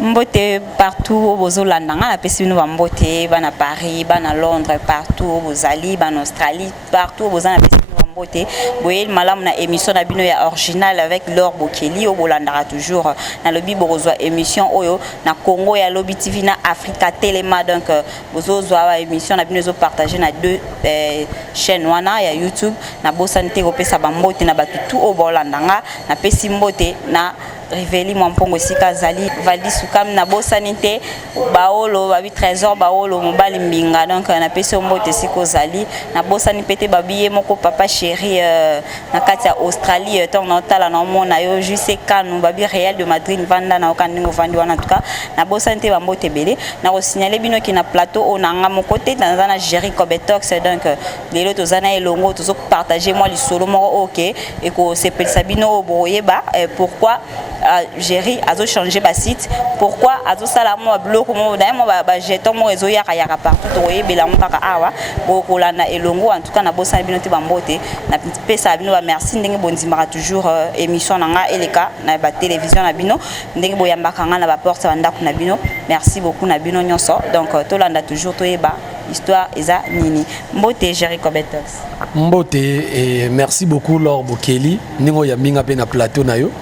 Mbote partout au Bozolanda, na pesi bino bambote, bana Paris, bana Londres, partout au Bozali, bana Australie, partout au Bozana pesi bino bambote. Boye malamu na émission na bino ya original avec Laure Bokeli au Bolanda toujours na lobby borozwa émission oyo na Congo ya Lobby TV na Africa Telema donc bozozwa émission na bino zo partager na deux chaînes wana ya YouTube na bosanité ko pesa bambote na batu tout au Bolanda na pesi mbote na Riveli Mwampongo Sika Zali Valdi Sukam na bosanité baolo babi trésor baolo mobali mbinga donc na peso mbote siko Zali na bosani pete babiye moko papa chéri na kati ya Australie tant na tala na mona yo juste kanu babi Real de Madrid vanda na okandingo vandi wana en tout cas na bosanité ba mbote belé na ko signaler bino ki na plateau onanga mon côté dans na Jerry Cobetox donc lelo tozana elongo tozo partager moi li solo moko OK et ko sepel sabino boyeba pourquoi Jerry a changé ba site pourquoi a sala mo bloc mo d'ailleurs ba jeton mo ezo ya kaya partout to yebela mo paka awa bokola na elongo en tout cas na bosa bino te bambote na pesa bino ba merci ndenge bondimaka toujours émission nanga eleka na ba télévision na bino ndenge boyambaka nga na ba porte bandako na bino merci beaucoup na bino nyonso donc to landa toujours to yeba histoire eza nini mbote Jerry Cobetox mbote et merci beaucoup Laure Bokeli ningo ya minga pe na plateau na yo.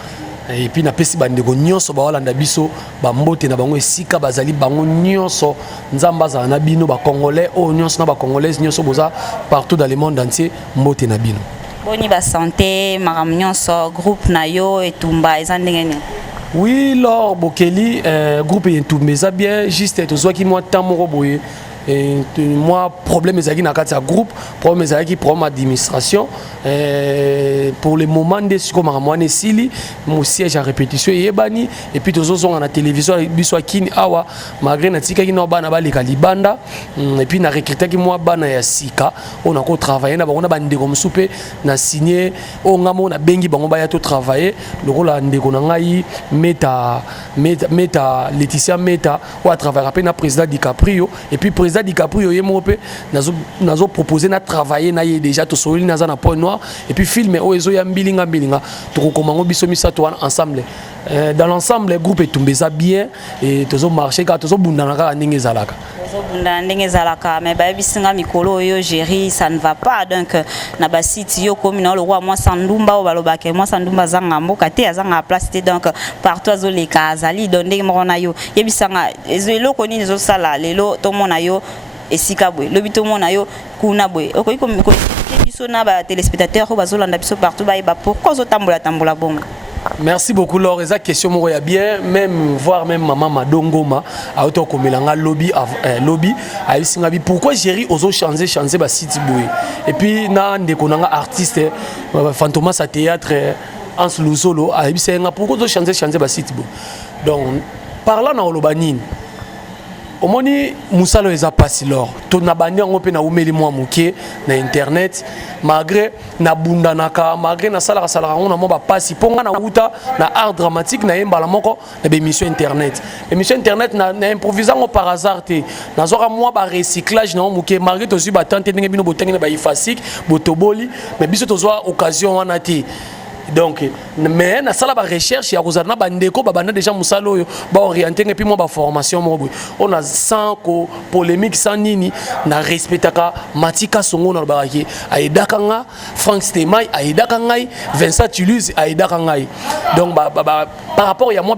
Et puis na pesi bandeko nyonso ba walanda biso ba mbote na bango esika bazali bango nyonso nzamba za na bino ba congolais o nyonso na ba congolaises nyonso boza partout dans le monde entier mbote na bino boni ba santé maram nyonso groupe na yo etumba ezandengene. Oui Laure Bokeli groupe etumba eza bien juste tozwa ki moi temps moko boye. Et moi problème ezaki na kati ya groupe problème ezaki problème administration pour le moment de siko makamwane sili mon siège à répétition yebani et puis tozozonga na télévision biso kini awa malgré na tika kino bana baleka libanda et puis na recruter ki moi bana ya sika on a ko travailler na bana bande comme soupe na signé on ngamo na bengi bango ba ya to travailler le rôle ndeko na ngai meta Laetitia Meta ou à travailler après na président DiCaprio et puis président DiCaprio yemope nazo proposer na travailler na yé déjà to soli naza na point noir et puis filmer oezo ya mbilinga to komango biso misato ensemble dans l'ensemble le groupe est tombé ça bien et tozo marcher ka tozo bundana ka ndenge zalaka bunda ndenge zalaka mais ba bisinga mikolo yo Jerry ça ne va pas donc na ba site yo comme na le roi moi sandumba o balobake moi sandumba zanga mboka te azanga place te donc partout azo les kazali donde mona yo yebisanga ezelo koni zo sala lelo to mona yo esika bwe lobito mona yo kuna bwe okoyi ko biso na ba téléspectateurs ko bazolanda biso partout ba pourquoi zo tambola bonga. Merci beaucoup Laure. Eza question moko ya bien même voir même maman Madongoma a auto komelanga lobby a isinga bi pourquoi Jerry ozo changer ba site boy et puis na ndeko nanga artiste Fantomas à théâtre Hans Luzolo a isinga pourquoi ozo changer ba site boy donc parlant na olobanine omoni musalo eza pasi lor to na bandi ngo pe na umeli mwa muke na internet malgré na bundanaka malgré na sala ngona mo ba pasi ponga na uta na art dramatique na yembala moko na émission internet na improvisant par hasard te na zoka moi ba recyclage na muke malgré to su ba tante ndenge bino botangi na ba ifasik botoboli mais biso to zo occasion wana te. Donc mais na sala ba recherche ya kozana bandeko babanda déjà musalo yo ba orienter et puis moi ba formation mo on a sans ko polémique sans nini na respectaka Matika Songo na baraki aidaka nga Frank Stemai aidaka ngai Vincent Toulouse aidaka ngai donc par rapport ya moi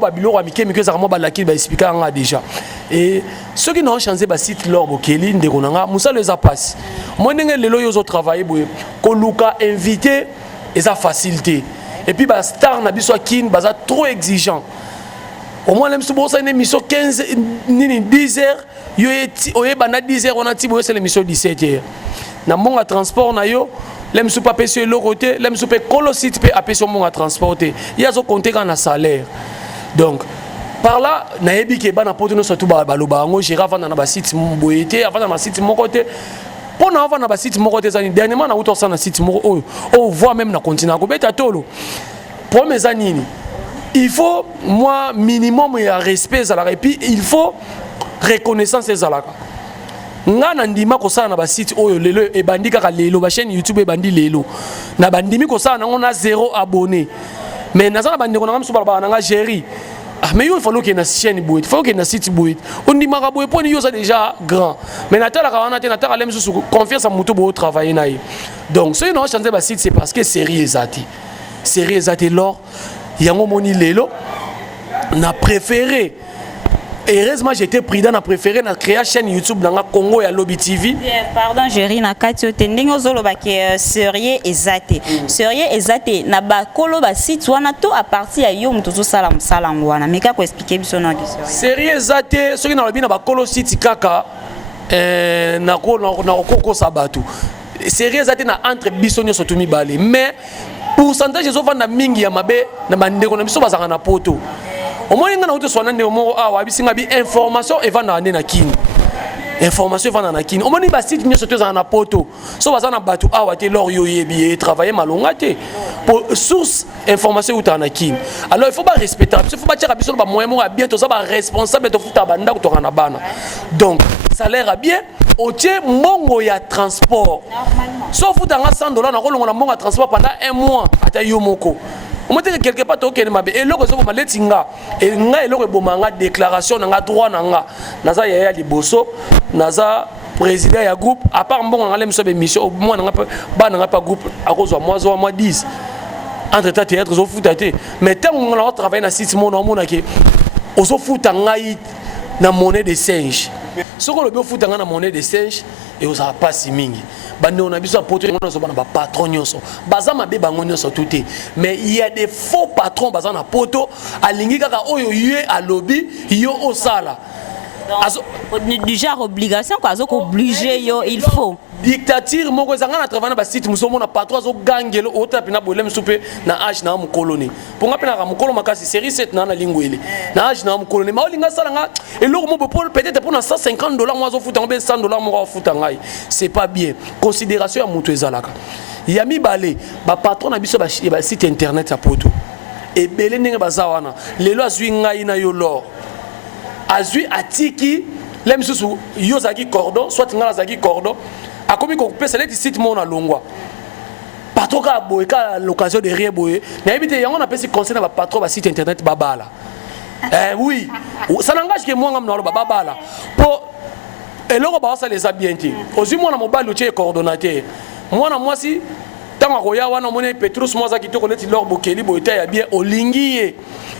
ba biloko amike za moi ba laki ba expliquer nga déjà et ceux qui n'ont changé ba site Laure Bokeli ndeko nanga musalo eza passe moi ndenge lelo yo zo travailler boye ko luka invité et ça facilité et puis bah star na biso kin baza trop exigeant au moins même si bon ça une émission 15 nini 10 heures yo oye bana 10 heures on a ti c'est l'émission 17 heures na monga transport na yo lem sou papier sur le côté lem sou pe colosite pe apé sur monga transporter il y a zo compter quand na salaire donc par là na yebi ke bana poto no surtout ba loba ngo gérant vendre na ba site boyete avant na site mon côté pour na va na ba site moko te zani dernièrement na uto sana site moko o voit même na continent ko beta tolo pour mes anini il faut moi minimum ya respect za la et puis il faut reconnaissance za la nga na ndima ko sana na ba site oyo lelo e bandika ka lelo ba chaîne YouTube e bandi lelo na bandimi ko sana na 0 abonné mais na za na bandiko na mso ba na nga Jerry Ah, mais il faut qu'il y ait une chaîne bouée, il faut qu'il y ait un site bouée. On dit maraboué pour nous c'est déjà grand. Mais Nathalie a l'aime sous confiance à Moutou pour travailler naï. Donc ce non changer ba site c'est parce que série ezati. Série ezati lors yango moni lelo n'a préféré. Et heureusement j'étais prudent, n'a préféré na créer chaîne YouTube dans Congo ya Lobby TV. Pardon, Jerry na katio tending ozolo ba ke sérieux ezate. Sérieux ezate na ba kolo ba site wana to à partir ya yo mutozo sala musala ngwana. Meka ko expliquer biso na question. Sérieux ezate soki na lobi na ba kolo site kaka na ko sabatu. Sérieux ezate na entre biso nyoso tumi bale. Mais pourcentage ezova na mingi ya mabe na bandeko na biso bazanga na poto. Au moins il y a une information et va dans na kini. Information va dans na kini. Au moins il y a site sur na poto. So va na batu a wate lor yo yebi travailler malonga te. Pour source information ou na kini. Alors il faut pas respecter. Il faut pas dire biso ba moyen mo bien to ça ba responsable to futa banda ko to na bana. Donc salaire bien au tie mongo ya transport. Sauf futa nga $100 na ko longa mongo ya transport pendant un mois ata yo moko. On m'a dit que quelque part ok mabe et loko zo ma letinga et nga eloko bomanga déclaration nga droit nga naza ya liboso naza président ya groupe à part mbongo nga lemso be mission moi nga ba nga pas groupe à cause de moi 10 entre ta théâtre zo futate mais tant on a travaillé na site mon on a que ozo futa ngai na monnaie de singe ce qu'on le bien futa na monnaie de singe et oza pas si mingi bande on a besoin pour tout le monde ba patron nyonso baza mabe bango nyonso touté mais il y a des faux patrons baza na poto alingi kaka oyo yé à lobby yo osala du genre obligation quoi zo obligé yo il faut dictature moko ezanga na travailler na ba site musomo na patron zo gangelo otapi na bolem soupe na age na mukoloni ponga pe na mukolo makasi série 7 na lingwele na age na mukoloni ma olinga sala nga eloko mo peut-être pour na $150 moi zo futa ngbe $100 mo futa ngai c'est pas bien considération ya mutu ezalaka ya mibale ba patron na biso ba site internet ya poto et belé ndenge bazawana lelo azwi ngai na yo lor azwi atiki lem susu yo zaki cordon soit ngala zaki cordon a commis qu'on peut c'est site mon longwa patron ka boye ka l'occasion de rien boye na ebité yango na pesi conseil na patron ba site internet babala oui ça n'engage que moi ngam na babala pour eloko ba ça les a bien dit aussi moi na mobile outil coordonnateur moi na moi si tant koya wana mone Petrus moi za kitoko leti lor bokeli boyeta ya bien olingiye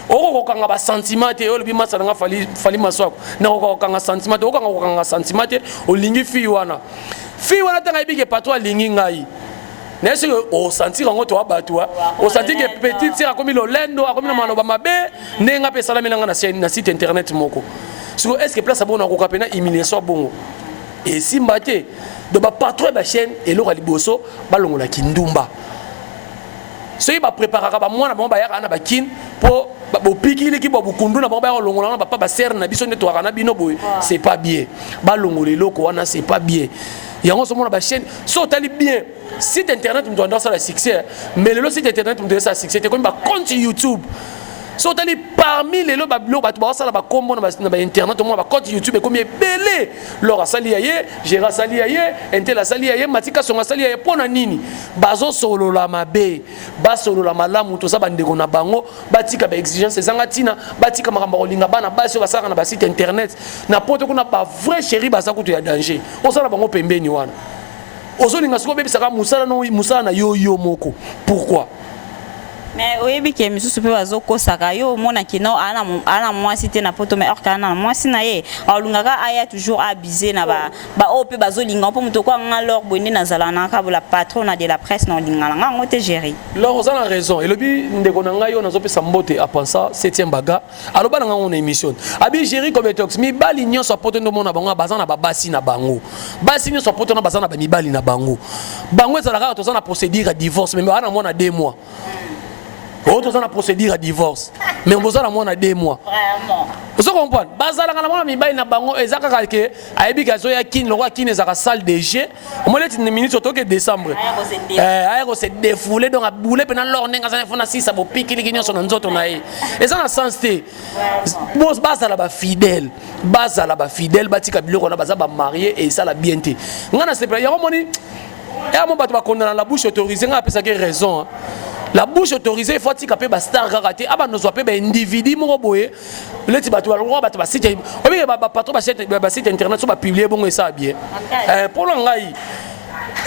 oko kokanga ba sentiment te olobi masala nga fali maswako na kokanga sentiment oko kokanga sentiment te olingi fi wana tanga ibike patwa lingi ngai na est-ce que o sentir ngo to abatwa o sentir que petite sera comme le lendo a comme na maloba mabe nenga pe sala melanga na site internet moko so est-ce que place abona ko kapena humiliation bongo et simbate de ba patron ba chaîne et lo liboso balongola kindumba so il va préparer ba mwana ba ya na ba kin po bo pikili ki bo bukundu na ba longola na ba ser na biso neto na bino boy c'est pas bien balongole loko wana c'est pas bien yango so mona ba chaîne so tali bien site internet me doit ça la succès mais le site internet me doit ça succès c'est comme ba compte YouTube so tali parmi les loba ba ça la ba combo na ba internet mo ba compte YouTube et combien belé lora sali aye gera sali aye entela sali aye matika songa sali aye pona nini bazo solo la mabe ba solo la malamu to sa bandeko na bango batika ba exigence zanga tina batika makamba kolinga bana baso basaka na ba site internet na poto kuna ba vrai chéri basa kutu ya danger o sala bango pembeni wana ozolinga siko bebisaka musala na yo moko pourquoi mais oyebi ke misusu pe bazokosaka yo mona kino ana mwasi te na poto mais or kana mwasi na ye alungaka aya toujours abuser na ba o pe bazolinga po muto kwa ngalor bonne na zala na ka la patronne de la presse na lingala nga ngote gérer là on a raison et lobi ndeko na ngai yo na zopesa mbote après ça 7e baga aloba na nga on émission abi gérer comme tox mi bali nyonso poto ndo mona bango bazana ba basi na bango basi nyonso poto na bazana ba mibali na bango ezalaka to na procédure à divorce mais ana mona 2 mois. Autres ont la procédure à divorce. Mais on besoin de 2 mois. Vraiment. Vous comprenez? Bazala na mona mibali na bango ezaka kalke ayebi kazo ya kin lokwa kin ezaka salle de jeu. Au moins les minutes surtout que décembre. Ayako se défouler donc a bouler pendant l'or nenga za fona 6 abo pikili kinyo so nzoto na ye. Eza na sens te. Boss bazala ba fidèle. Bazala ba fidèle batika biloko na baza ba marié et ça la bien te. Ngana se pla yako moni. Et à mon bato ba condamner la bouche autorisée nga pesa que raison. la bouche autorisée il faut tika pe ba star karaté aba no soit pe ba individu moko boye leti bato balongwa bato ba site obi ba patron ba site internet so ba publier bongo ça bien pour ngai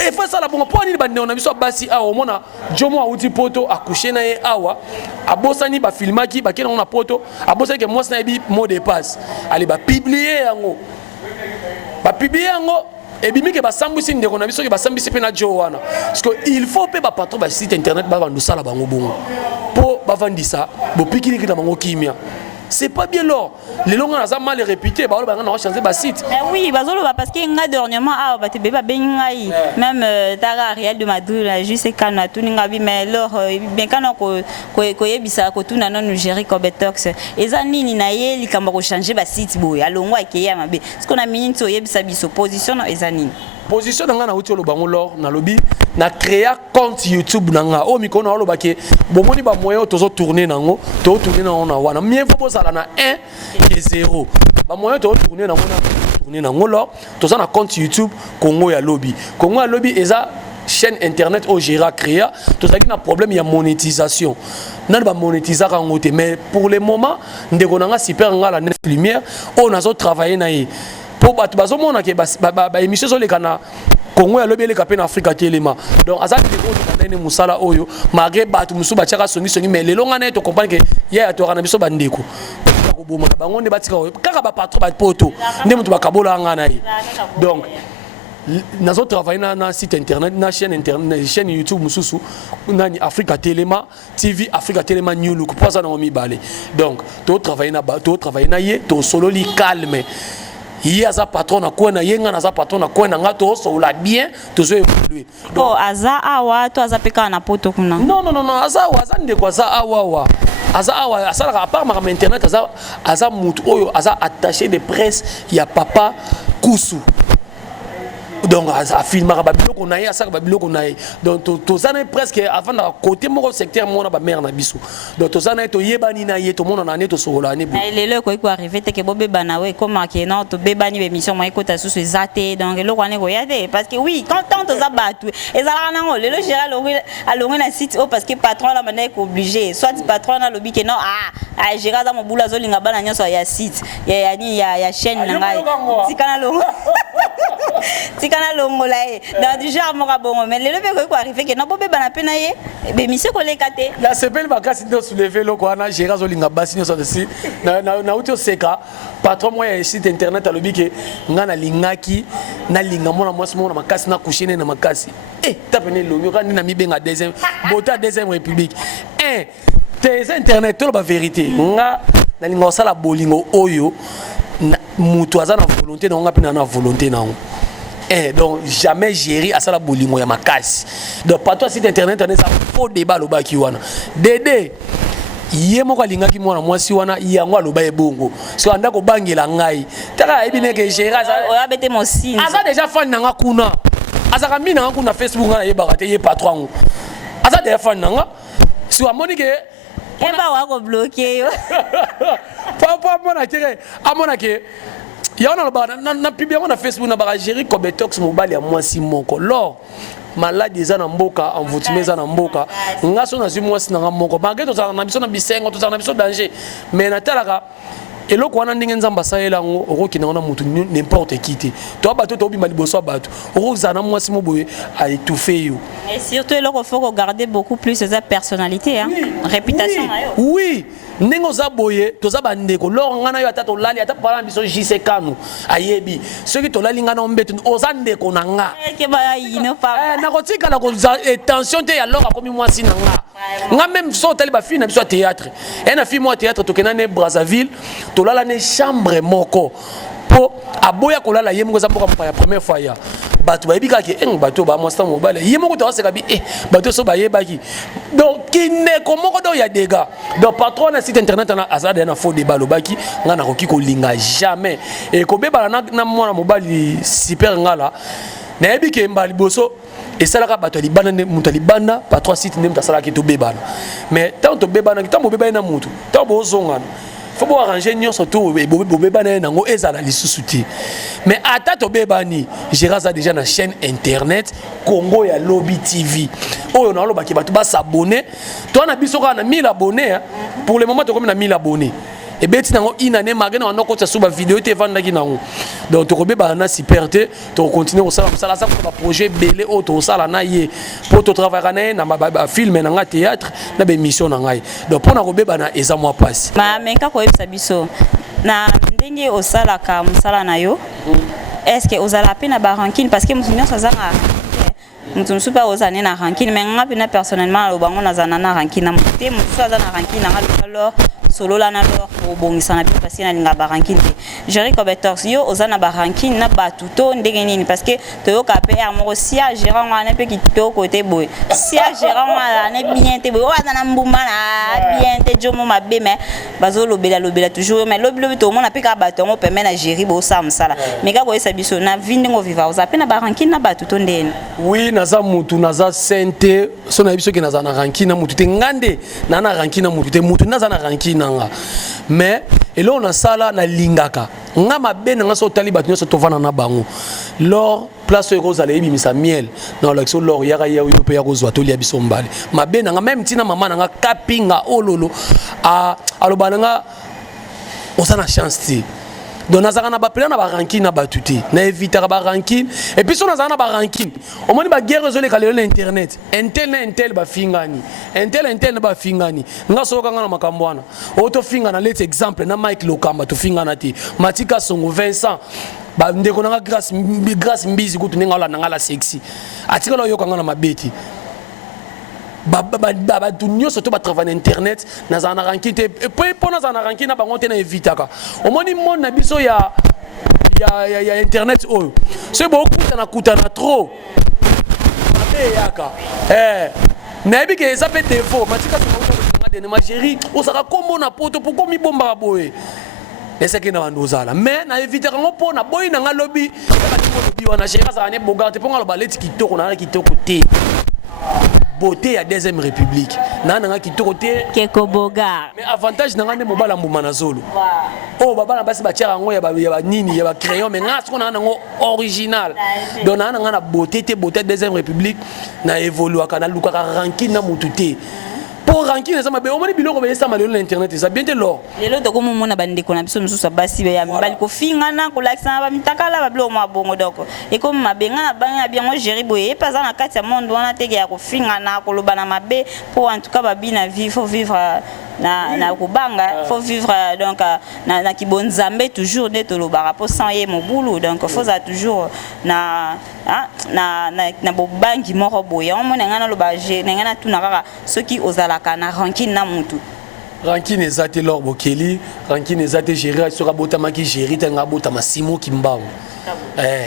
et faut ça la bongo pour ni ba ndona biso basi awa mona jomo auti poto accoucher na ye awa abosani ba filmaki ba kena na poto abosani ke moi na bi mot de passe ali ba publier yango et bien que basambisi ndeko na biso ke basambisi pe na Joana parce que il faut pe ba patron ba site internet ba bandu sala bango bongo po ba vandisa bo pikini kita bango kimia c'est pas bien lor les longs na za mal réputé ba ba na changer ba site oui bazolo parce que nga dernièrement ah ba te beba bengai même tara Real de Madrid juste quand na tuninga bi mais lor bien kana ko yebisa ko tuna non gérer ko betox eza nini na ye likamba ko changer ba site boy alongwa akeya mabe parce qu'on a minute to yebisa biso position eza nini position nga na uti lo bango lor na lobi na créer compte YouTube nanga o mikono alo bake bomoni ba moyen tozo tourner nango to tourner nango na wana mieux faut bosala na 1 et 0 ba moyen to tourner nango lor toza na compte YouTube Congo ya lobby eza chaîne internet au géra créer tozaki na problème ya monétisation nan ba monétiser kango te mais pour le moment ndeko nanga super nga la 9 lumière on a travailler na ye pour bato bazomona ke ba émission zo lekana Congo ya lobi eleka pe na Africa telema donc azaki de ko musala oyo malgré bato musu ba tiaka songi mais lelo ngana to comprendre que ya to kana biso bandeko ko boma bango ne batika kaka ba patron ba poto nde mutu bakabola ngana yi donc nazo travailler na site internet na chaîne internet chaîne YouTube mususu nani Africa telema TV Africa telema new look pour ça na mi balé donc to travailler na ye to solo li calme. Il y a un patron à quoi na yenga na za patron à quoi na ngato so la bien to zo évoluer donc aza awa to aza peka na poto kuna non aza nde kwa za awa asala à part ma internet aza mutu oyo aza attaché de presse ya papa Kusu donc a filmé ba biloko na ye asaka ba biloko na ye donc to zana presque avant na côté mon secteur mona ba mère na biso donc to zana to yebani na ye to mona na ne to sola ne lelo ko arriver te ke bobe bana we comment que non to bebani be mission mo ko ta sous zaté donc lelo ko ne ko yade parce que oui quand to za batu ezala na ngo lelo gérer alongo na site o parce que patron la mena ko obligé soit patron na lobi que non gérer za mo bula zo linga bana nyoso ya site ya chaîne na ngai tikana longo tikana longo la dans du genre mo kabongo mais lelo be ko arriver que non bobe bana pena ye be mission ko le kate la sepel bakasi ndo soulever loko ana gérer zo linga basi nyoso de site na uto seka patron mo ya site internet alobi ke ngana lingaki na linga mona mwasi mona makasi na kushine na makasi tapene longo kandi na mibenga deuxième bota deuxième république tes internet to ba vérité nga na linga osala bolingo oyo mutu aza na volonté na nga pena na volonté na ngo donc jamais gérer à ça la bolingo ya makasi donc pas toi site internet on est faux débat lo baki wana dédé ye moko alingaki mwana mwasi wana yango aloba ebongo so anda ko bangela ngai taka ebine ke gérer ça oya bete mon signe aza déjà fan nanga kuna aza kambi nanga kuna Facebook ngana yebaka te ye patron aza déjà fan nanga so amoni ke eba wa ko bloquer yo papa amona ke ya na publié na Facebook na ba gérer ko betox mobile ya mwasi moko lor malade eza na mboka envoûtement eza na mboka ngaso na mwasi na moko malgré to za na biso na bisengo to za na biso danger mais na talaka eloko wana ndenge nzamba saela ngo okokina ona mutu n'importe qui te to bato to bima liboso bato okoza na mwasi moboye a étouffer yo et surtout eloko faut regarder beaucoup plus sa personnalité hein réputation oui ndenge za boye to za bandeko lor ngana yo ata to lali ata para biso JC Kanu ayebi ceux qui to lali ngana ombetu oza ndeko na nga ke ba ino pa na kotika la ko tension te ya lor akomi mwasi na nga même so tali ba fille na biso théâtre et na fille moi théâtre to kenane Brazzaville to lala ne chambre moko po aboya ko lala yemgo za mboka pa ya première fois ya bato ba yebika ke bato ba mwasta mobile yemgo to aseka bi bato so ba yebaki donc kine ko moko do ya dégâts donc patron na site internet na azade na faux débat lobaki ngana ko kiko linga jamais et ko beba na mwana mobile super ngala na yebike mbali boso et ça la bato libana ne mutu libana patron site ne mtasala ki to bebana mais tant to bebana tant bo bebana mutu tant bo zongana faut bo arranger nyonso to bobeba na nango ezala lisusu te mais ata to bebani Gérard a déjà na chaîne internet Congo ya Lobby TV oyo na loba ki bato ba s'abonner to na biso ka na 1000 abonnés pour le moment to comme na 1000 abonnés et beti nango inane magana on ko tsuba vidéo te vanda ki nango donc to beba na super te to continuer ça ça pour projet belé auto ça na ye pour to travailler na ba film na nga théâtre na be mission na ngai donc pour na ko beba na eza moi passe ma menka ko yebisa biso na ndenge osala ka musala na yo est-ce que osala pe na ba ranking parce que musunya sazanga mutu musu pa osane na ranking mais nga pe na personnellement lo bango na zana na ranking na mutu mutu sazana ranking na alors solo la na lor pour bongisa na parce que na linga ba ranking gérer comme torse yo osana ba ranking na ba tuto ndenge nini parce que to yo ka pe mo si a gérant na pe ki to côté boy si a gérant na bien te boy wa na mbuma na bien te jomo mabe mais bazo lobela toujours mais lobi to mo na pe ka ba to mo permet na gérer bo ça msala mais ka ko esa biso na vinde ngo viva osa pe na ba ranking na ba tuto ndeni oui naza mutu naza sente so na biso ke naza na ranking na mutu te ngande na ranking na mutu te mutu naza na ranking nanga mais elo na sala na lingaka nga mabe nga so tali bato nyonso tovana na bango lor place rose ale ebimisa miel na l'action lor yaka ya yo pe ya kozwa to lia biso mbale mabe nga même tina mama nga kapinga ololo a alobana nga osana chance ti donc nazaka na bapela na ba ranking na batuti na éviter ba ranking et puis so nazaka na ba ranking au moins ba guerre zole kalelo na internet intel ba fingani intel ba fingani nga so kanga na makambwana auto finga na let exemple na Mike Lokamba to fingana ti Matika Songo Vincent ba ndeko na grâce mbizi kutu ninga la nanga la sexy atikala yo kanga na mabeti baba dunyo surtout ba travailler internet na za na ranking te et puis pour na za na ranking na bango te na évitaka au moins ni monde na biso ya internet oh c'est beaucoup na kutana trop mabe yaka na bi ke ça peut défaut Matika Songo de ma chérie o saka kombo na poto pourquoi mi bomba boye ese ke na bandozala mais na évitaka ngo pona boy na nga lobby lobby wana chérie ça ne bogarte pour nga ba leti kitoko na kitoko te beauté à deuxième république nanga kitoko te keko boga mais avantage nanga ne mobala mbuma na zolo oh baba na basi ba tiara ngo ya ba nini ya ba crayon mais nga siko nanga ngo original donc nanga na beauté deuxième république na évoluer kana lukaka ranking na mututé pour ranking ça mabe omoni biloko be ça malelo na internet ça bien te lor lelo to komo mona bande ko na biso mususu basi be ya mbali ko finga na ko lakisa ba mitakala ba bilo mo bongo doko e ko mabenga na banga bien mo gérer boye pas na kati ya monde wana tege ya ko finga na ko loba na mabe pour en tout cas ba bina vivre na kubanga faut vivre donc na kibonzambe toujours de to loba pour sans ye mon boulot donc faut ça toujours na bobangi moko boye on mona ngana loba je ngana tuna kaka ceux qui ozalaka na ranking na mutu ranking ezate lor bokeli ranking ezate gérer sur bota maki gérer tanga bota masimo kimbango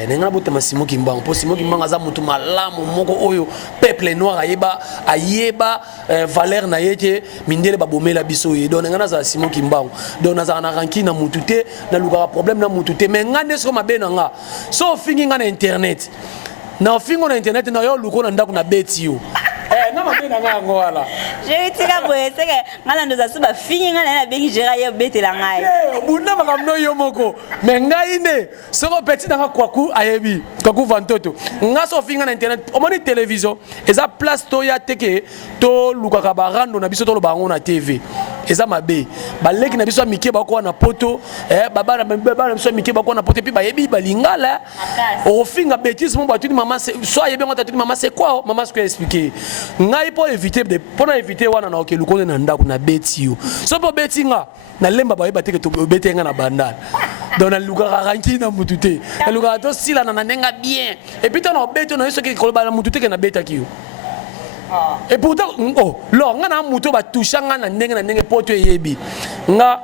nenga bota masimo kimbango po simo kimbango aza mutu malamu moko oyo peuple noir ayeba valeur na yete mindele babomela biso ye donc nenga za simo kimbango donc naza na ranking na mutu te na luka problème na mutu te mais ngande so mabe nga so fingi nga na internet na fingo na internet na yo luko na ndako na beti yo na mabe na nga ngwala je tika boye seke ngala ndo za suba fingi ngala na bengi gera yo beti la ngai bunda makamno yo moko mais ngai ne soko petit na kwaku ayebi kwaku vantoto nga so finga na internet omoni télévision eza place to ya teke to lukaka barando na biso to lo bango na TV eza mabe baleki na biso mike bako na poto baba na biso mike bako na poto puis bayebi balingala o finga bêtise mon batuni maman so ayebi ngota tuni maman c'est quoi maman ce que expliquer ngai pour éviter wana na oke lukonde na ndako na beti yo so po beti nga na lemba ba teke to beti nga na bandal donc na luka ranking na mutute na luka to sila na nenga bien et puis to na beti na so ke koloba na mutute ke na beta ki yo et pourtant oh lo nga na muto ba toucha nga na ndenge poto yebi nga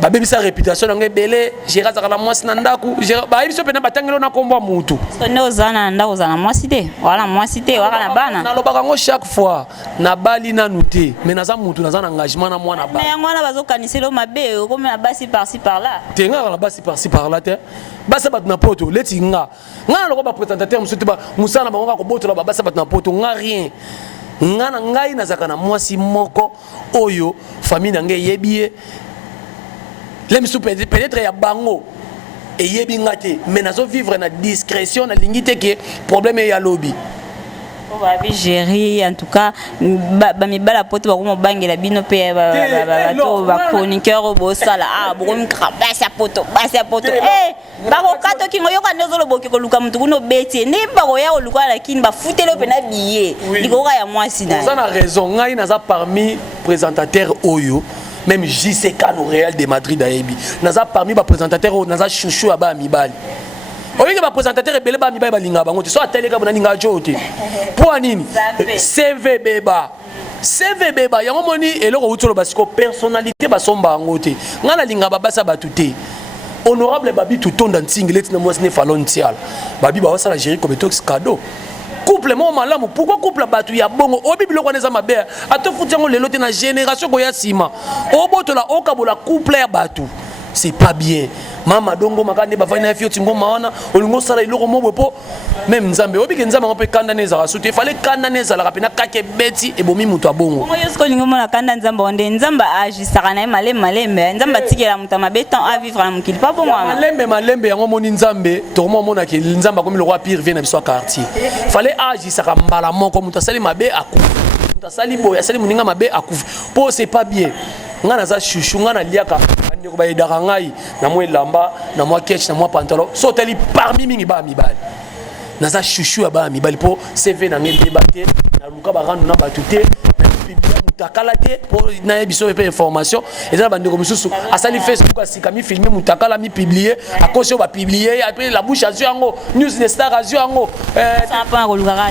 ba bebisa réputation nga belé Gérard zakala mwasi na ndaku ba biso pena batangelo na kombo mutu sonne ozana ndaku ozana mwasi te wala mwasi te wala na bana na lobaka ngo chaque fois na bali na nuté mais naza mutu naza na engagement na mwana ba mais yango na bazo kaniselo mabe comme na basi par-ci par-là tenga na basi par-ci par-là te basa bat na poto leti nga loko ba présentateur musutu ba musana ba ngo ko botola ba basa bat na poto nga rien nga na ngai nazaka na mwasi moko oyo famille na ngai yebie peut-être ya bango et yebingate mais nazo vivre na discrétion na lingite que problème ya lobby babi gérer en tout cas ba mibala poto ba ko bangela bino pe ba chroniqueur bo sala bo basi poto ba ko kato kingo yoka ndozolo boki ko luka mutu kuno beti ne ba ko ya ko luka lakini ba futelo pe na billet dikoka ya mwasi na ça na raison ngai naza parmi présentateur oyo même JCK au Real de Madrid ayebi naza parmi ba présentateur naza chouchou aba mibali oyo ba présentateur ebele ba mibali balinga bango te so ateleka bona linga jote pour nini CV beba yango moni eloko utolo basiko personnalité basomba ngo te ngana linga babasa batute honorable babi tutonda ntingileti na mwasine falontial babi ba wasala gérer comme tox cadeau couple mo malamu pourquoi couple batu ya bongo obi biloko neza mabe atofuti yango lelo te na génération ko ya sima obotola okabola couple ya batu c'est pas bien mama dongo makande bafanya na fioti ngoma wana olingo sala iloko mobwe po même nzambe obi ke nzambe ngope kanda neza rasuti fallait kanda neza la kapena kake beti ebomi mutu abongo ngo yosko lingo mona kanda nzambe onde nzamba ajisaka na malembe nzamba tikela mutu mabetan a vivre na mukili pas bongo malembe yango moni nzambe to mona ke nzamba comme le roi pire vient na biso quartier fallait ajisaka mbala moko mutu sali mabe akufa mutu sali boya sali muninga mabe akufa po c'est pas bien ngana za chouchou ngana liaka ndeko ba yedaka ngai na mwa lamba na mwa ketch na mwa pantalon so teli parmi mingi ba mibali naza chouchou ba mibali po CV na ngende baté na luka ba randu na batuté na biblia mutakala te po na yebiso pe information eza ba ndeko mususu asali Facebook asika mi filmer mutakala mi publier akoso ba publier après la bouche azio yango news de star azio yango ça pas ko luka ka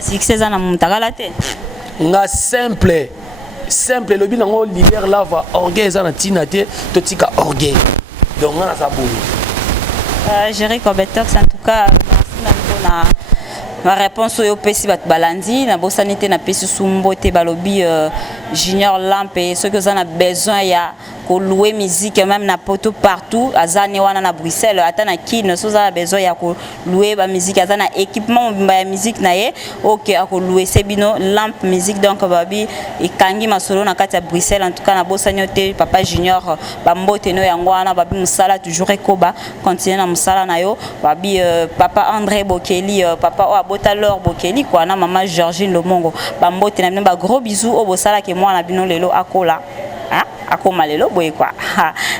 succès za na mutakala te nga simple le binango libère lava orgueil za na tinate totika orgueil donc on a ça bon gérer Cobetox en tout cas merci na ma réponse au pesi bat balandi na bosanité na pesi sumbote balobi junior lampe ce que ça a besoin ya ko louer musique même na poto partout azane wana na Bruxelles atana kine so za besoin ya ko louer ba musique azana équipement ba musique na ye OK a ko louer sebino lampe musique donc babi ikangi masolo na kati ya Bruxelles en tout cas na bosanité papa junior ba mbote no yango wana babi musala toujours ekoba continuer na musala na yo babi papa André Bokeli papa o abota Laure Bokeli quoi na maman Georgine Lomongo ba mbote na ba gros bisous au bosala ke moi na bino lelo akola akoma lelo boye quoi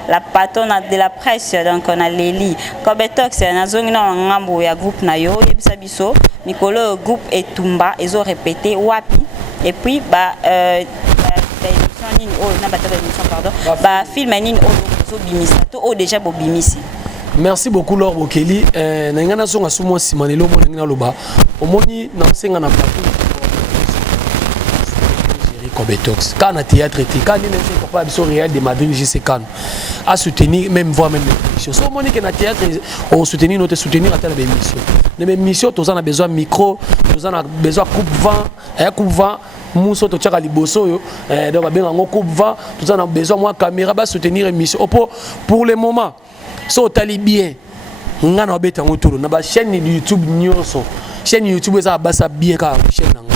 la patronne de la presse donc on a Leli Cobetox na zongi na ngambo ya groupe na yo yebisa biso mikolo groupe etumba ezo répéter wapi et puis ba émission nini o na bata émission pardon ba film nini o zo bimisa to o déjà bo bimisi. Merci beaucoup Laure Bokeli na ngana zonga sumo simanelo mo ngina loba omoni na senga na plateau Cobetox quand na théâtre était quand il n'est pas biso Real de Madrid JCK à soutenir même voir même émission so moni que na théâtre on soutenir notre soutenir à telle émission les émissions tous on a besoin micro tous on a besoin coupe vent muso to tchaka liboso yo donc ba ngo coupe vent tous on a besoin moi caméra ba soutenir émission pour le moment so tali bien ngana obeta ngotolo na ba chaîne YouTube nyonso chaîne YouTube ça basa bien ka chaîne ngana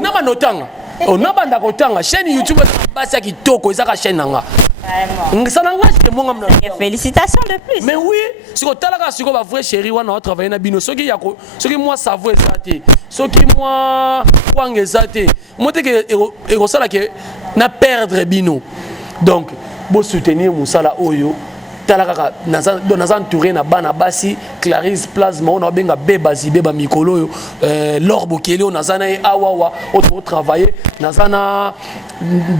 na manotanga na banda kotanga chaîne YouTube basa kitoko ezaka chaîne nanga félicitations de plus mais oui si ko talaka siko ba vrai chéri wana on travailler na bino soki yako soki moi savo ezate soki moi kwanga ezate mote ke ego sala ke na perdre bino donc bo soutenir musala oyo talaka naza entouré na bana basi Clarisse Plasma on a benga beba mikolo yo Laure Bokeli on nazana awawa auto travailler nazana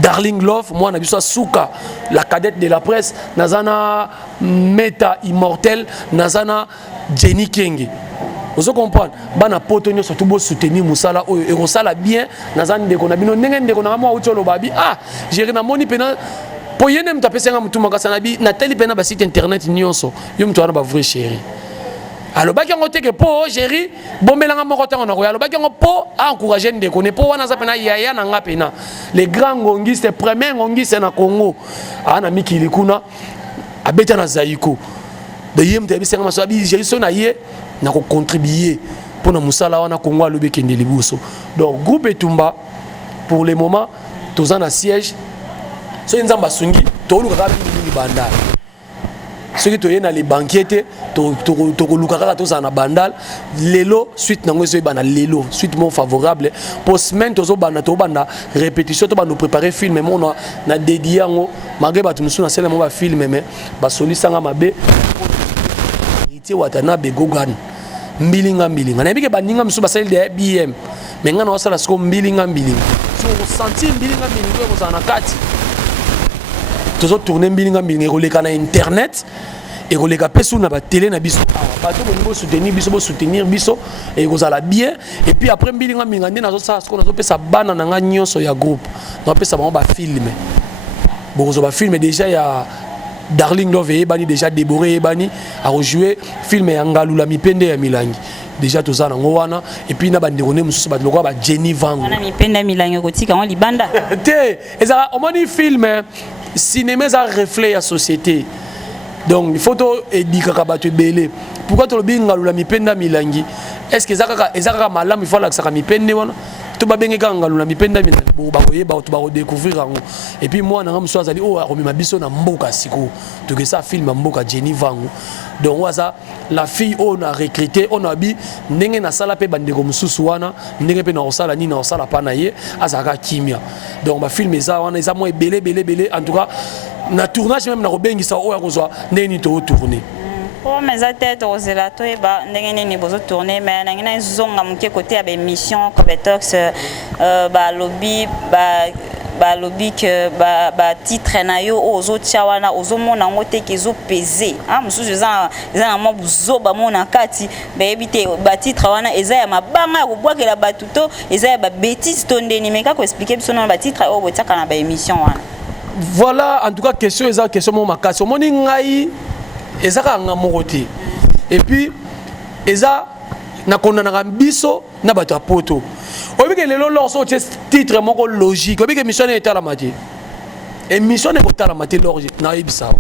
Darling Love moi na biso Souka la cadette de la presse nazana Meta Immortel nazana Jenny Kenge vous comprenez bana poto nyo surtout bo soutenir musala oyo et on sala bien nazana ndeko na bino ndenge ndeko na moi utolo babi gérer na moni pena po yene mtapesanga mutu makasa nabi na teli pena ba site internet nyonso yo mtu wana ba vrai chéri alors ba kango teke po chéri bombelanga moko tango na ko alors ba kango po encourager ndeko ne po wana za pena yaya na nga pena les grands ngongistes premier ngongiste na Congo ana mikili kuna abeta na Zaiko de yem te bisenga maso abi chéri so na ye na ko contribuer pour na musala wana Congo alobe kendeli buso donc groupe Etumba pour le moment tous en siège so nzamba sungi to luka ka mingi bandal soki to yena les banquiers to luka ka to za na bandal lelo suite nango zo bana lelo suite mon favorable pour semaine to zo bana répétition to bana préparer film mon na dédié ngo malgré ba tumusu na sele mo ba film mais ba solisa nga mabe héritier Watanabe Gogan mbilinga na bike baninga musu ba sele de BM mais nga na osala sko mbilinga so sentir mbilinga ko za na kati tozo tourner mbilinga roleka na internet et roleka pesu na ba télé na biso bato bo soutenir biso et kozala bien et puis après mbilinga ndé nazo sa ko nazo pesa bana na nga nyonso ya groupe na pesa ba filmer bozo ba filmer déjà ya Darling Love bani déjà déboré bani a rejouer film ya Ngalula Mipende ya Milangi déjà tout ça nango wana et puis na bandi koné mususu ba lokwa ba Jenny Vango na Mipende Milangi kotika on libanda te ezara omoni film cinéma ça reflet la société donc il faut to édika bato belé pourquoi to lobi Ngalula Mipende Milangi est-ce que ezaka malamu il faut la saka Mipende wana to babenge ka Ngalula Mipende Milangi bo ba koyeba to ba découvrir ngo et puis moi na mususu azali o akomima biso na mboka siko to que ça film mboka Jenny Vango donc waza la fille on a recruté on a bi ndenge na sala pe bandeko mususu wana ndenge pe na osala ni na osala pa na ye azaka kimia donc ba film eza wana eza mo belé en tout cas na tournage même na kobengisa o ya kozwa ndeni to tourner oh mais à tête osela to eba ndenge nini bozo tourner mais na ngina zonga muke côté ya ba mission Cobetox ba lobby ba lobby que ba titre na yo ozo tchawana ozo mona ngote kezo peser ah mususu za na mo buzo ba mona kati ba ebite ba titre wana eza ya mabanga ya kobwakela batuto eza ya ba bêtise to ndeni mais kako expliquer biso na ba titre o botaka na ba émission wana voilà en tout cas question mo makasi omoni ngai ezaka nga moroté et puis eza na kondana biso na bato ya poto obike lelo lorso titre moko logique obike mission est à la matière et mission est à la matière logique na ibisa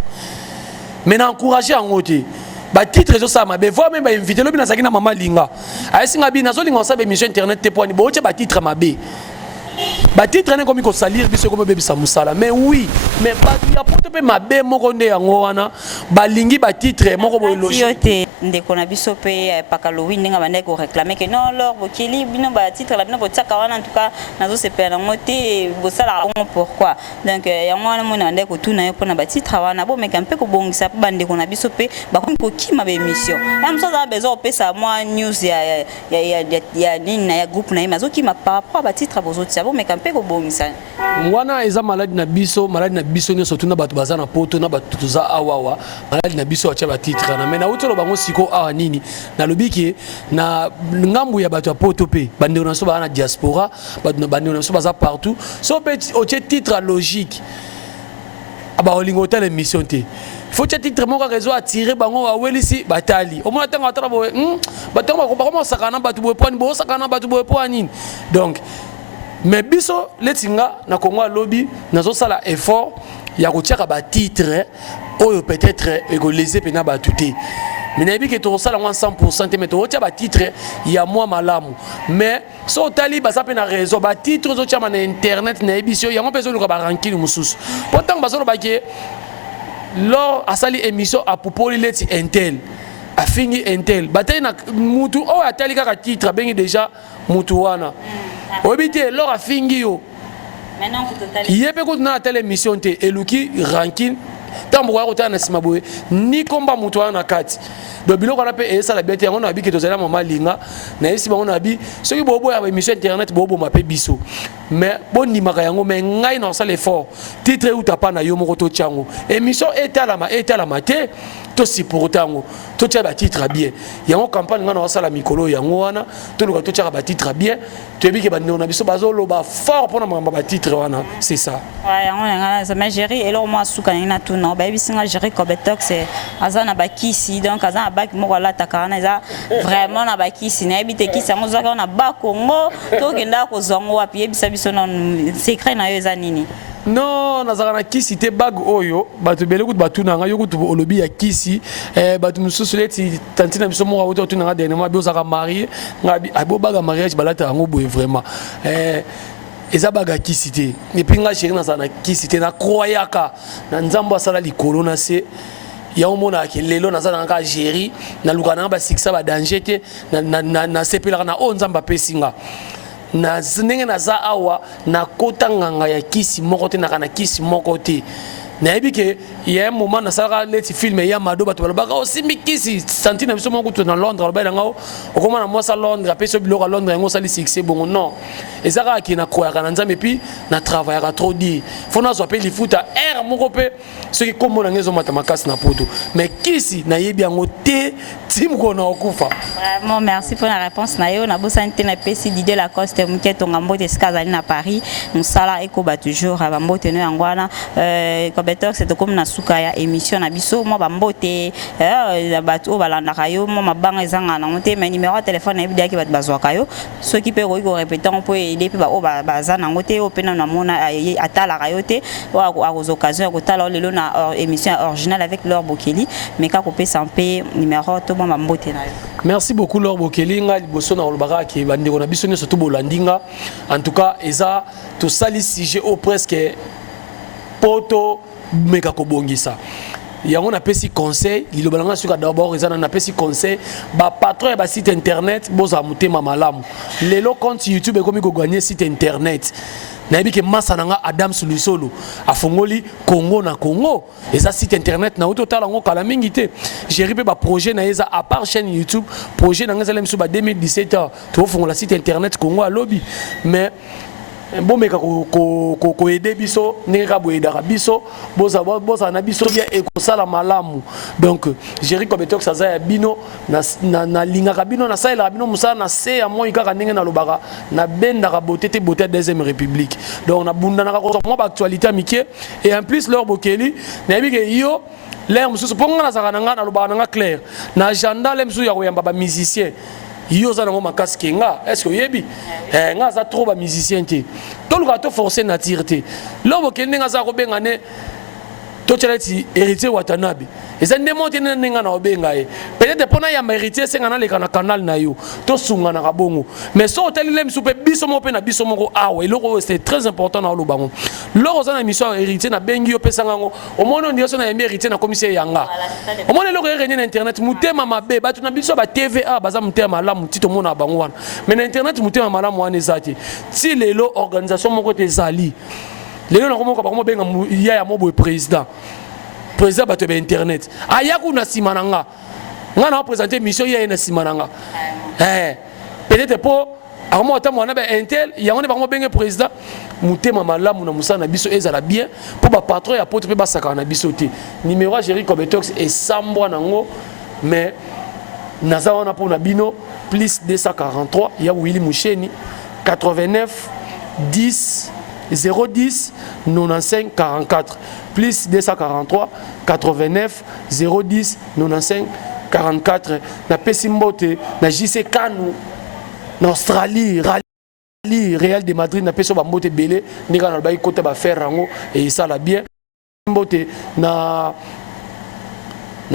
mais na encourager en côté ba titre zo ça ma be voir même ba inviter lobi na sakina mama linga ayesinga bi nazo linga sa be mission internet te point bo ba titre ma be ba titre ne komi ko salir biso ko bebisa musala mais oui mais ba ya poto pe ma be moko nde yango wana ba lingi ba titre moko bo logique ndeko na biso pe pakalowi ndinga bande ko réclamer que non lor bokeli bino ba titre la bino botaka wana en tout cas nazo se pena ngote bosala pourquoi donc yango wana mona ndeko tuna yo pona ba titre wana bo meka mpe ko bongisa pe bande ko na biso pe ba ko kima ba émission ya mso za bezo pesa moi news ya nini na ya groupe na imazo kima par rapport ba titre bozotia bo meka mpe ko bongisa wana eza malade na biso nyonso tuna bato baza na poto na bato tuza awawa malade na biso atia ba titre na mais na utolo bango siko awa nini na lobiki na ngambu ya bato ya poto pe bande na so ba na diaspora bato na bande na so baza partout so pe o titre logique aba olingo tele mission te faut que titre moko réseau attirer bango awelisi batali au moins tanga atara boye batango ba comment sakana bato boye point bo sakana bato boye point nini donc mais biso letinga na Congo lobby nazo sala effort ya kotiaka ba titre oyo peut-être égolisé pena ba tuté mais nabi que to sala 100% mais to tia ba titre ya moi malamu mais so tali ba sapena réseau ba titre zo tia na internet na émission ya mo peso luka ba ranking mususu pourtant ba so ba ke lors asali émission a popoli leti intel a fini intel batay na mutu o atali kaka titre bengi déjà mutu wana obité lors a fini yo maintenant total yebe ko na tele émission te eluki ranking tambo wa kota na simaboye ni komba mutu wana kati do biloko na pe esa la bete yango na bi ke tozala mama linga na esi bango na bi soki bobo ya émission internet bobo ma pe biso mais boni maka yango mais ngai na sala effort titre ou tapa na yo moko to tiango émission etalama te to supportango to tia ba titre bien yango campagne ngana wasala mikolo yango wana to luka to tia ba titre bien to bi ke ba na biso bazolo ba fort pona mama ba titre wana c'est ça ouais yango ngana ça mais gérer et alors moi suka na tout non ba bisinga gérer Cobetox azana ba kisi donc azana ba moko la takana za vraiment na ba kisi na ebite kisi yango zaka na ba Congo to kenda ko zongo wapi ebisa biso non secret na yo za nini non nazaka na kisi te bag oyo bato bele kutu batuna nga yo kutu olobi ya kisi bato mususu leti tantina biso moko auto tuna nga dernièrement bi ozaka marié nga abo baga mariage balata yango boye vraiment eza baga kisite et puis nga chéri na sana kisite na croyaka na nzambo asala likolo na se ya omona ke lelo na sana ka géri na lukana ba siksa ba danger te na sepelaka na o nzamba pesinga na ndenge na za awa na kota nganga ya kisi moko te na kana kisi moko te nayebi ke ya moment na sala leti film ya mado bato balobaka osimbi kisi santine biso moko to na Londres alobela ngao okoma na mwasa Londres apeso biloko à Londres ngo sali succès bongo non ezaka ki na croyaka na nzambe puis na travaillaka trop dit fona zo appelle lifuta air moko pe ce qui kombo na ngezo mata makasi na poto mais kisi nayebi yango te tim ko na okufa. Vraiment merci pour la réponse na yo na bosante na pesi l'idée la coste muketo ngambo de skazali na Paris musala ekoba toujours bambote no yangwana c'est comme na suka ya émission na biso mo bambote ya bato balandaka yo mo mabanga ezanga na mote mais numéro de téléphone na bidia ki bato bazwaka yo ceux qui peut ko répéter on peut aider pe ba o baza na ngote o pena na mona atala ka yo te wa aux occasions ko tala lelo na émission originale avec Laure Bokeli mais ka ko pe sampe numéro to mo bambote na yo. Merci beaucoup Laure Bokeli nga liboso na olobaka ki bandeko na biso nyonso to bolandinga en tout cas eza to sali sujet au presque poto meka kobongisa yango na pesi conseil lilobalanga suka d'abord ezana na pesi conseil ba patron ya ba site internet boza mutema malamu lelo compte YouTube ekomi ko gagner site internet nayebi ke masa nanga Adam Sulisolo afongoli Congo na Congo eza site internet na auto tala ngo kala mingi te j'ai ripe ba projet na eza à part chaîne YouTube projet nanga zalem su ba 2017 to fongola site internet Congo a lobby mais bon meka ko aider biso neka bo aider biso boza na biso bien ekosala malamu donc Jerry Kobetox ça ya bino na linga kabino na saila bino musala na se ya moi kaka ndenge na lobaka na benda ka beauté te beauté deuxième république donc na bunda na ko moi actualité amike et en plus Laure Bokeli na bike yo l'air mususu ponga na saka na lobaka na clair na agenda l'air mususu ya koyamba ba musicien yo za nango makasi kenga est-ce que yebi nga za trop ba musicien te to luka to forcer na tirete lobo kende nga za ko benga ne to tcheleti héritier Watanabe eza ndemonte nenga na obenga e peut-être pona ya héritier senga na leka na canal na yo to sunga na kabongo mais so hôtel lem soupe biso mo pe na biso moko awe eloko c'est très important na lobango loko za na mission héritier na bengi yo pesa ngango omono ndiso na héritier na commissaire yanga omono loko renie na internet mutema mabe batu na biso ba TVA baza mutema malamu tito mona bango wana mais na internet mutema malamu wana ezati ti lelo organisation moko te zali lelo na komoko ba benga ya mobo président bato ba internet ayaku na simananga nga na présenter mission ya na simananga peut-être po amo ta mwana ba intel yango ne ba benga président mutema malamu na musana na biso ezala bien po ba patron ya pote pe ba saka na biso te numéro Jerry Kobetox et sambwa nango mais naza wana po na bino plus 243 ya Willy Musheni 89 10 010 95 44 plus 243 89 010 95 44 na Pesimbote na JC Kanu na Australie Rally Real de Madrid na peso bambote belé ndika na bayi côté ba faire rango et ça la bien Mbote na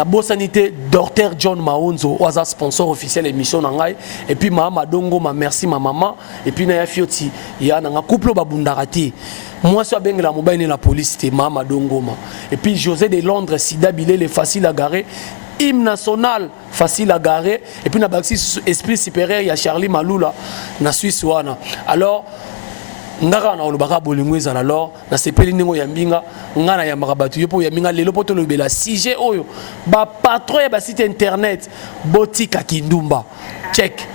Bosanité Dr John Maonzo oza sponsor officiel émission nangai et puis Mama Dongo ma merci ma maman et puis na ya fioti ya na couple ba bundarati moi so bengela mobile la police te Mama Dongo et puis José de Londres Sida Bilé les facile à garer hymne national facile à garer et puis na baxi esprit supérieur ya Charlie Malula na Suisse wana alors ngaka na olobaka bolingo ezala alors na sepeli ningo ya mbinga ngana ya makabatu yo po ya mbinga lelo poto lobela sujet oyo ba patron ya ba site internet botika kindumba check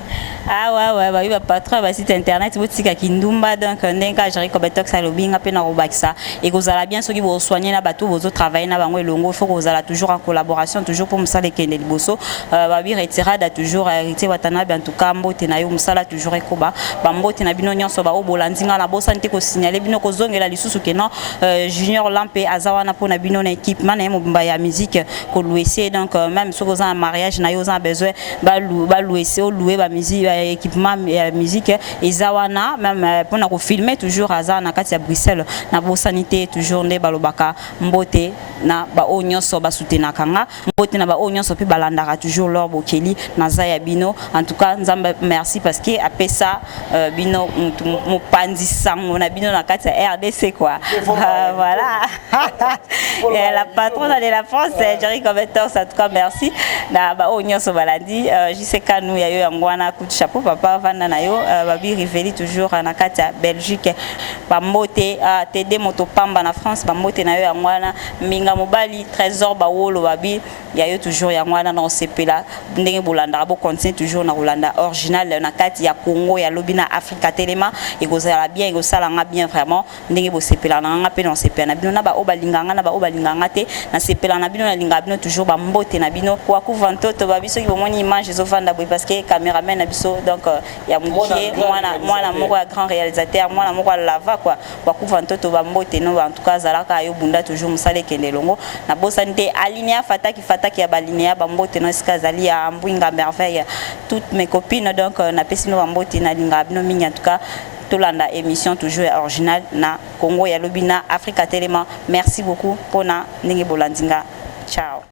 ah ouais bah il va patron ba site internet botika kindumba donc ndenga Jerry Kobetox alobinga pe na robakisa et que vous allez bien ceux qui vont soigner na bateau vos travailler na bango elongo il faut que vous allez toujours en collaboration toujours pour musala kende liboso ba bi retirada toujours héritier Watanabe en tout cas mbote na yo musala toujours ekoba ba mbote na bino nyonso ba obolandinga na bosante ko signaler bino ko zongela lisusu ke non junior lampe azawana pour na bino na équipement na mobimba ya musique ko louer donc même ceux qui ont un mariage na yo ont besoin ba louer louer ba musique équipement ya musique ezawana même pour na ko filmer toujours aza na kati ya Bruxelles na bo sanité toujours nde balobaka mbote na ba onyoso ba soutenaka nga mbote na ba onyoso pe balandaka toujours leur bokeli na za ya bino en tout cas nzamba merci parce que apesa bino mopandi sango na bino na kati ya RDC quoi voilà et la patronne de la France Jerry Covetor en tout cas merci na ba onyoso balandi JCK nous ya yo yangwana coup de chapeau papa vanda na yo babi riveli toujours na kati ya Belgique ba mbote TD motopamba na France ba mbote na yo yangwana minga mobali trésor ba wolo babi ya yo toujours yangwana na osepela ndenge bolanda bo continue toujours na Rolanda original na kati ya Congo ya lobina Africa telema ekozala bien ekosala nga bien vraiment ndenge bo sepela na nga pe na sepela na bino na ba obalinganga na ba obalinganga te na sepela na bino na linga bino toujours ba mbote na bino kwa kuvantoto ba biso ki bomoni image ezofanda boy parce que caméraman na biso donc ya mukie mwana moko ya grand réalisateur mwana moko ya lava quoi kwa kuvantoto ba mbote no en tout cas zalaka yo bunda toujours musale kende longo na bosante alinea fataki ya balinea ba mbote no sika zali ya mbwinga merveille toutes mes copines donc na pesino ba mbote na linga bino mingi en tout cas tolanda émission toujours originale na Congo ya lobina Africa Telema merci beaucoup pona ndenge bolandinga ciao.